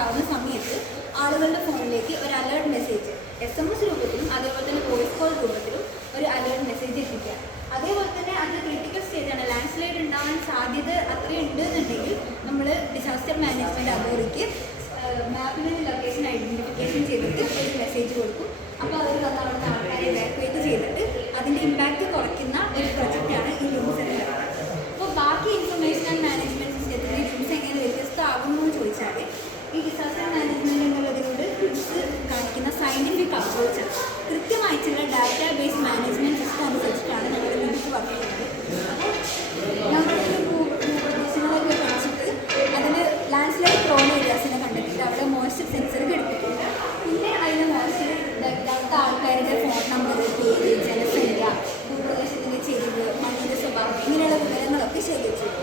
ആവുന്ന സമയത്ത് ആളുകളുടെ ഫോണിലേക്ക് ഒരു alert message S M S രൂപത്തിലും അതേപോലെ തന്നെ വോയിസ് കോൾ രൂപത്തിലും ഒരു അലേർട്ട് മെസ്സേജ് എത്തിക്കുക. അതേപോലെ തന്നെ അത് ക്രിട്ടിക്കൽ സ്റ്റേജാണ് ലാൻഡ് സ്ലൈഡ് ഉണ്ടാവാൻ സാധ്യത അത്രയും ഉണ്ട് എന്നുണ്ടെങ്കിൽ നമ്മൾ ഡിസാസ്റ്റർ മാനേജ്മെന്റ് അതോറിറ്റിക്ക് മാപ്പിന് ലൊക്കേഷൻ ഐഡന്റിഫിക്കേഷൻ ചെയ്തിട്ട് ഒരു മെസ്സേജ് കൊടുക്കും. সেজেছে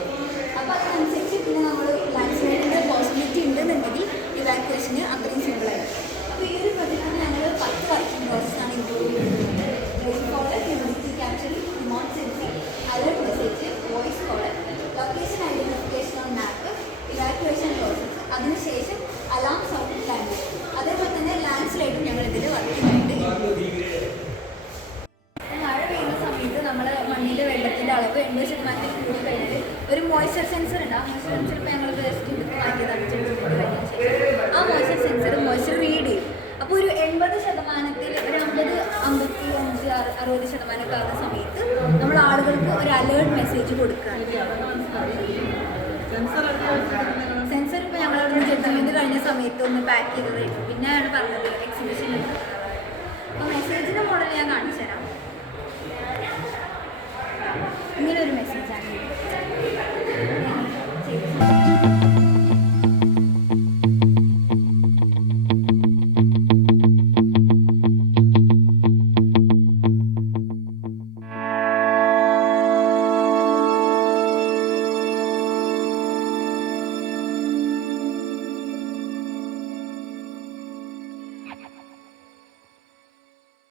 വെള്ളത്തിന്റെ അളവ് എൺപത് ശതമാനത്തിൽ കൂടി കഴിഞ്ഞാൽ ഒരു മോയ്സ്ചർ സെൻസർ ഉണ്ട്. ആ മോയ്സ്ചർ സെൻസർ ഇപ്പോൾ ഞങ്ങൾ ജസ്റ്റ് എടുത്ത് മാറ്റിയതാണ് ആ മോയ്സ്ചർ സെൻസർ മോയ്സ്ചർ റീഡ് ചെയ്യും. അപ്പോൾ ഒരു എൺപത് ശതമാനത്തിൽ ഒരു അമ്പത് അമ്പത്തി അഞ്ച് അറു- അറുപത് ശതമാനമൊക്കെ ആകുന്ന സമയത്ത് നമ്മൾ ആളുകൾക്ക് ഒരു അലേർട്ട് മെസ്സേജ് കൊടുക്കുകയാണ്. സെൻസർ ഇപ്പോൾ ഞങ്ങളവിടെ ജഡ്ജ്മെന്റ് കഴിഞ്ഞ സമയത്ത് ഒന്ന് പാക്ക് ചെയ്തതായിരുന്നു പിന്നെയാണ് പറഞ്ഞത് എക്സിബിഷൻ അപ്പോൾ മെസ്സേജിന്റെ മോഡൽ ഞാൻ കാണിച്ചു തരാം Thank you.